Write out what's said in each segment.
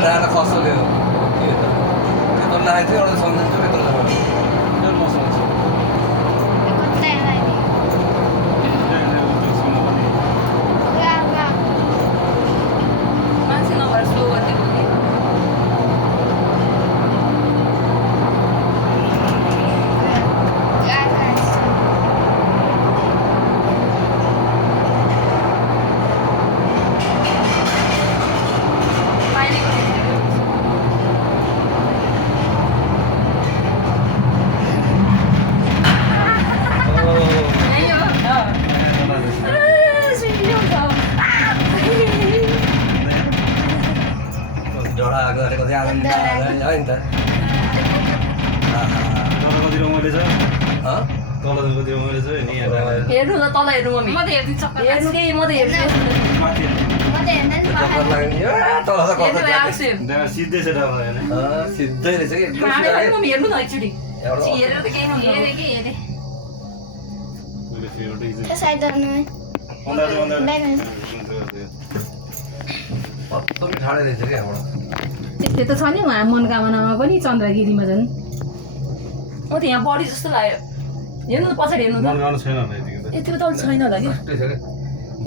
나나 컸어요. 그래도 나 이제 어느 정도 좀 했더라고. 이런 모습. 그때 아니. मान्छे नभएर स्लो गरिदिएको नि जोडा गरेको चाहिँ आनन्द है नि त कति रमाइलो छ हँ तल कति रमाइलो छ नि यहाँ हेर्नु न तल हेर्नु मम्मी म त हेर्दिन चक्कर हेर्नु के म त हेर्छु माथि म त हेर्दैन चक्कर लाग्यो नि तल त हेर्नु कस्तो आएको छु त्यहाँ सिधै छ डाबा होइन सिधै रहेछ कि एकदम खाने सिधै। भयो मम्मी हेर्नु न एकचोटि एउटा हेरेर त केही नहुन्छ हेरे कि हेरे मैले फेरि त्यो साइड गर्नु कस्तो ठाडै रहेछ कि हाम्रो त्यस्तै त छ नि उहाँ मनोकामनामा पनि चन्द्रगिरीमा झन् म त यहाँ बढी जस्तो लाग्यो हेर्नु त पछाडि हेर्नु त मन गर्नु छैन होला यतिको त यतिको तल छैन होला कि कस्तै छ कि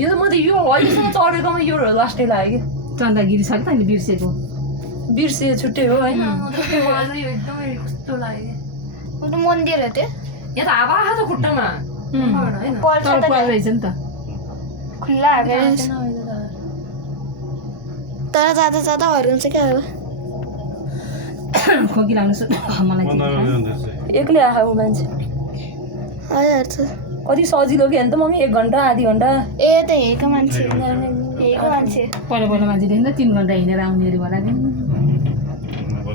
यो त म त यो अहिलेसम्म चढेकोमा यो लास्टै लाग्यो चन्द्रगिरी छ कि त नि बिर्सेको बिर्से छुट्टै हो होइन मलाई चाहिँ यो एकदमै कस्तो लाग्यो उ त मन्दिर हो त्यो यहाँ त हावा आएको छ खुट्टामा होइन पल्छ तल त पुरा रहेछ नि त खुल्ला हालेर तर जाँदा जाँदा हराउँछ क्या अब खोकी लाग्नु मलाई मन चाहिँ नगर्नु एक्लै आएको मान्छे हराउँछ कति सजिलो कि होइन त मम्मी 1 घन्टा आधी घन्टा ए त हेरेको मान्छे हेरेको मान्छे पहिला पहिला मान्छेले नि त 3 घन्टा हिँडेर आउने अरे होला कि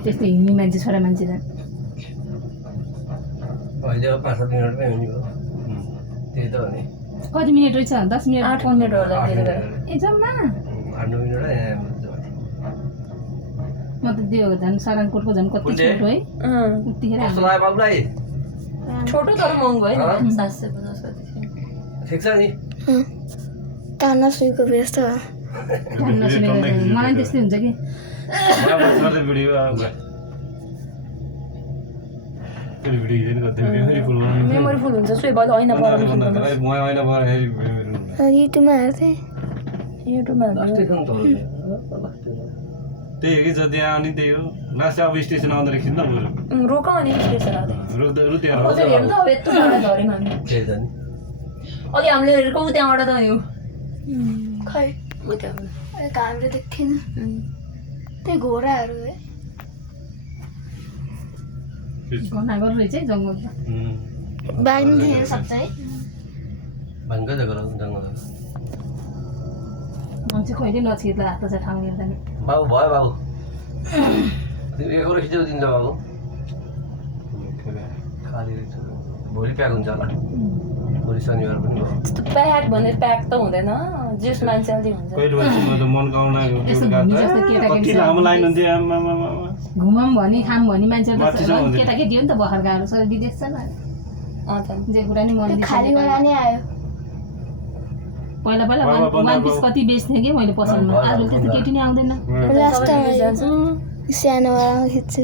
त्यस्तै हिँड्ने मान्छे छोरा मान्छे त अहिले अब 5-7 मिनटमै हुने हो त्यही त हो नि कति मिनट रहेछ 10 मिनट 8 मिनट होला दिएर ए जम्मा 8 मिनट यहाँ म त त्यो झन् सारङकोटको झन् कति कुन चाहिँ? छोटो है उतिखेर कस्तो लाग्यो बाबुलाई छोटो तर महँगो है अँ। 750 कति थियो ठिक छ नि कान सुईको व्यस्त हो ध्यान नसुनेको मलाई त्यस्तै हुन्छ कि गर्दै भिडियो फेरि भिडियो हिँडेर गर्दै मेमोरी फुल मेमोरी फुल हुन्छ सुई भयो होइन पढाउनु फुल म होइन पढाखेरि भिडियो युट्युबमा हेर्थेँ युट्युबमा लास्टै छ नि त लास्टै त्यही हो कि जति आउने त्यही हो लास्ट अब स्टेसन आउँदा खिच्न बरु रोक अनि स्टेसन आउँदै रुक्दा रुत्यो अझ हेर्नु त अब यत्रो टाढा झऱ्यौँ हामी त्यही त नि अलि हामीले हेरेको उ त्यहाँबाट त यो खै उ त्यहाँबाट हाम्रो देख्थेन त्यही घोडाहरू है घनाघर रहेछ है जङ्गल त बाघ्नु थिएन सक्छ है भाङ्गै जग्गा जङ्गल मान्छे कहिले नछिर्ला हात छ ठाउँ हेर्दा नि बाबु भयो बाबु तिमी एकरो खिचेर दिन्छ बाबु खाली रहेछ भोलि प्याक हुन्छ होला भोलि शनिबार पनि भयो त्यस्तो प्याक भने प्याक त हुँदैन जेस मान्छे अलि हुन्छ कहिले मान्छे त मन गाउन यस्तो घुम्ने जस्तो केटाकेटी कति लामो लाइन हुन्थ्यो आम्मामा घुमाउँ भनी खाम भनी मान्छे माथिसम्म हुँदैन। केटाकेटी हो नि त बखरकाहरू सर विदेश छ नि अँ त जे कुरा नि मन खाली बेला नै आयो पहिला पहिला बाबा, वान बाबा, पिस कति बेच्थेँ कि मैले पसलमा आज त्यस्तो केटी नै आउँदैन लास्ट सबै टाइम जान्छ। सानो बेलामा खिच्छु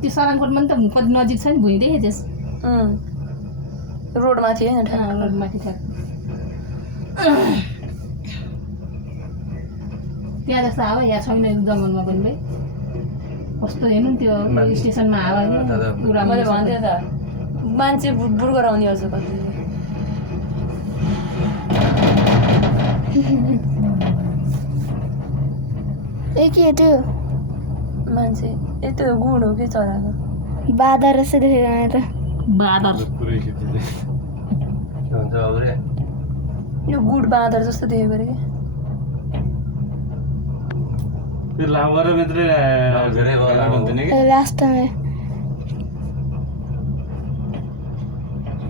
त्यो सराङकोटमा नि त कति नजिक छ नि भुइँदै त्यस रोडमाथि होइन ठ्याक्क माथि ठ्याक त्यहाँ जस्तो हावा यहाँ छैन जङ्गलमा पनि भाइ कस्तो हेर्नु नि त्यो स्टेसनमा हावा पुरा मैले भन्थेँ त मान्छे बुढ गराउने अझ कति ए के त्यो मान्छे ए त्यो गुड हो कि चराको बाँदर रहेछ देखेको मैले त बादर पुरै खिच्दै के भन्छ अब रे यो गुड बाँदर जस्तो देखेको अरे कि त्यो लामो गरेर मात्रै धेरै भयो, लामो। हुन्थेन कि लास्ट टाइम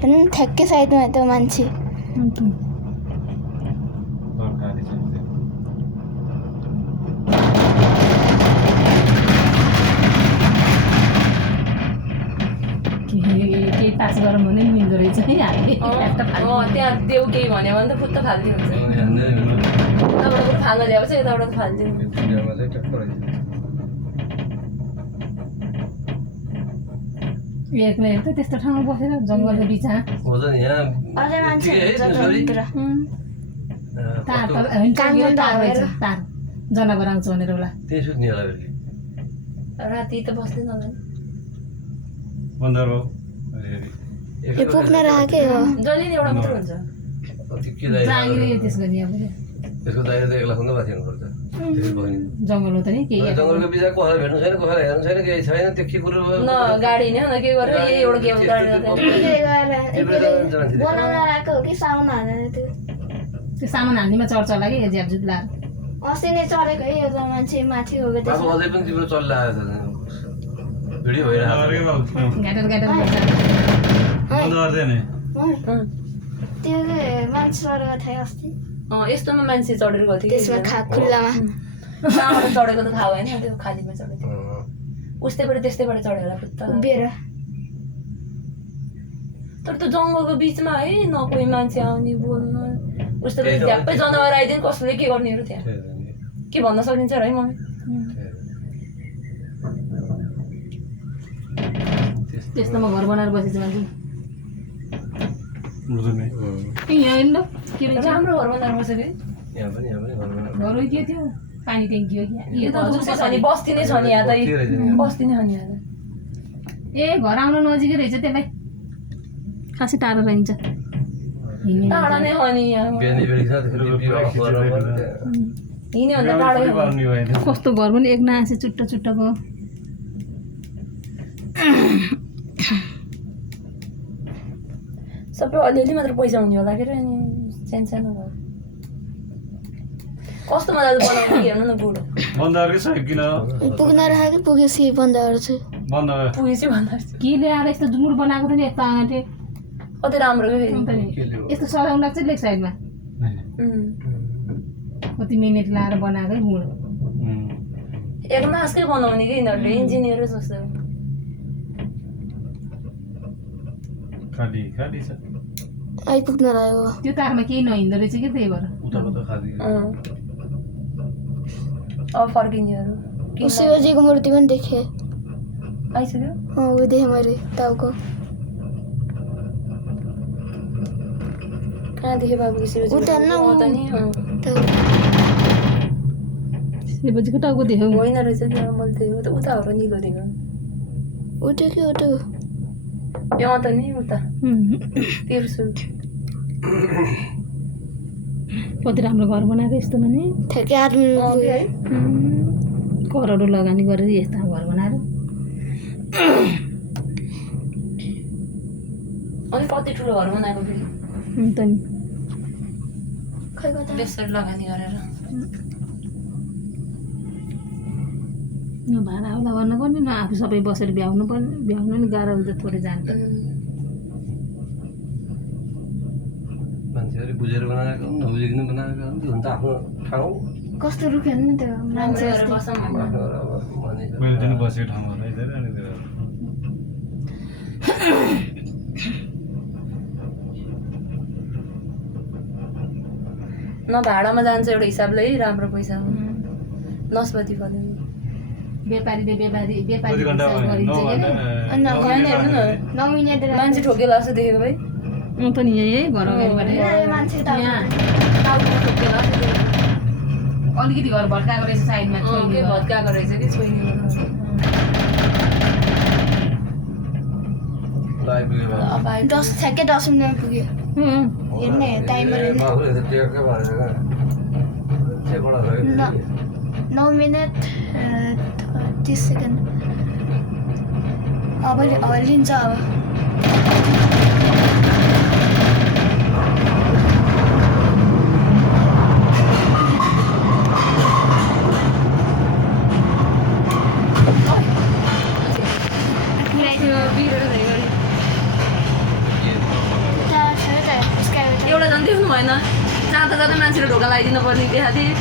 हेर्नु ठ्याक्कै साइडमा त्यो मान्छे तरकारी छ त्यो। केही पास गरौँ भने नि मिल्दो रहेछ है हामीले ल्यापटप हाल्नु त्यहाँ देउ केही भन्यो भने त फुत्त फाल्दै हुन्छ हेर्दै उताबाट फाल्न ल्याउँछ यताबाट फाल्दिनु भिडियोमा चाहिँ ट्याक्क रहेछ एक्लै त त्यस्तो ठाउँमा बसेर जङ्गलको बिचमा हो त नि यहाँ अझै मान्छे ठिकै है हुन्छ छोरी? जङ्गलतिर। तार कस्तो- हुन्छ कान यो पनि तार हालेर। रहेछ तार जनावर आउँछ भनेर होला त्यही सुत्ने होला फेरि राति त बस्दैन होला नि बन्द हो यो पुग्न राखेकै हो जहिले नि एउटा मात्र हुन्छ के दाइ जागिर त्यसको नि अब त्यसको दाइले त 1 लाख भन्दा माथि हुनुपर्छ त्यसै भयो नि जङ्गल हो त नि केही जङ्गलको बिचमा कसैलाई भेट्नु छैन कसैलाई हेर्नु छैन केही छैन त्यो के कुरो न गाडी नि न के गरेर यही एउटा केबल गाडी बनाउन राखेको हो कि साउन हालेर त्यो त्यो सामान हान्नेमा चढ्छ होला कि ज्यापजुप लाएर अस्ति नै चढेको है एउटा मान्छे माथि गएको बाबु त्यसमा अझै पनि तिम्रो चलिरहेको छ भिडियो भइरहेको छ घाटर घाटर गर्छ बन्द गर्दैन त्यो के मान्छे चढेको थियो अस्ति यस्तोमा मान्छे चढेर गएको थियो त्यसमा खुल्लामा कहाँबाट चढेको त थाहा भएन त्यो खालीमा चढेको थियो उस्तैबाट त्यस्तैबाट चढेर होला पुत्त उभिएर तर त्यो जङ्गलको बिचमा है न कोही मान्छे आउने बोल्नु उस्तो झ्याप्पै जनावर आइदियो कसले के गर्नेहरू त्यहाँ के भन्न सकिन्छ र है मम्मी त्यस्तोमा घर बनाएर बसेछ मान्छे बुझ्ने यहाँ हेर्नु के रहेछ राम्रो घर बनाएर बसेको है यहाँ पनि घरमा घर के थियो पानी ट्याङ्की हो कि यो त झुक्कै छ नि बस्ती नै छ नि यहाँ त बस्ती नै हो नि यहाँ त ए घर आउन नजिकै रहेछ त्यसलाई खासै टाढो रहन्छ टाढा नै हो नि यहाँ बिहानै बेलुका त्यसरी बिवाह गर्नुपर्छ हिँड्यो भने त टाढै हो पार्ने भएन कस्तो घर पनि एक नासे चुट्टो चुट्टोको सबै अलिअलि मात्र पैसा हुने होला के र अनि सानो सानो घर कस्तो मजाले बनाउनु कि हेर्नु न बुढो बन्द गरेको छ किन पुग्न राखेको पुगेपछि बन्द गर्छु बन्द पुगेपछि भन्दा के ल्याएर यस्तो जुमुर बनाएको थियो नि यस्तो आँटे कति राम्रो के फेरि अन्त नि यस्तो सजाउन लाग्छ लेक साइडमा कति मिनट लाएर बनाएकै मुड एक नासकै बनाउने कि यिनीहरूले इन्जिनियर जस्तो खाली खाली छ आइपुग्न रहेको त्यो तारमा केही नहिँदो रहेछ कि त्यही भएर उता खाली अब फर्किनेहरू शिवजीको मूर्ति पनि देखेँ आइसक्यो ऊ देखेँ मैले टाउको कहाँ देखेँ बाबुको शिवजी उता न, त नि टाउको शिवजीको टाउको देख्यौ होइन रहेछ त्यो मैले त्यो उता हो र निलो दिनु उठ्यो कि उठ्यो यो त नि उता तिर्सुल कति राम्रो घर बनाएको यस्तो भने ठ्याक्कै आदमी है करोडौँ लगानी गरेर यस्तो घर बनाएर अनि कति ठुलो घर बनाएको फेरि अन्त नि खै कता त्यसरी लगानी गरेर न भाडा आउला गर्नु पर्ने न आफू सबै बसेर भ्याउनु पर्ने भ्याउनु नि गाह्रो हुन्छ थोरै जान्छ मान्छेहरू बुझेर बनाएको नबुझिकन बनाएको हुन्छ त आफ्नो ठाउँ कस्तो रुख्यो नि त्यो राम्रो मान्छे गरेर जस्तै बसौँ भन्नु आफ्नो अब मानिस मैले पनि बसेको ठाउँमा रहेछ नि अनि त्यो न भाडामा जान्छ एउटा हिसाबले है राम्रो पैसा हो नस्पति भन्यो व्यापारीले व्यापारी व्यापारी कति घन्टा हिसाब गरिन्छ के अरे। अनि यहाँ हेर्नु न 9 मिनेट मान्छे ठोकेला जस्तो देखेको भाइ अन्त नि यही है घर अगाडिबाट यो मान्छे यहाँ टाउको ठोकेला जस्तो देखेको अलिकति घर भट्काएको रहेछ साइडमा के भत्काएको रहेछ कि छोइनी लाइभ अब आइ 10 मिनट पुग्यो हेर्ने टाइमर हेर्ने बाबुले त टेकै भरेर चेकौडा भयो 9 मिनट 30 सेकेन्ड अब लिन्छ अब एउटा झन् देख्नु भएन जाँदा जाँदै मान्छेले ढोका लगाइदिनु पर्ने देखाएको थिएँ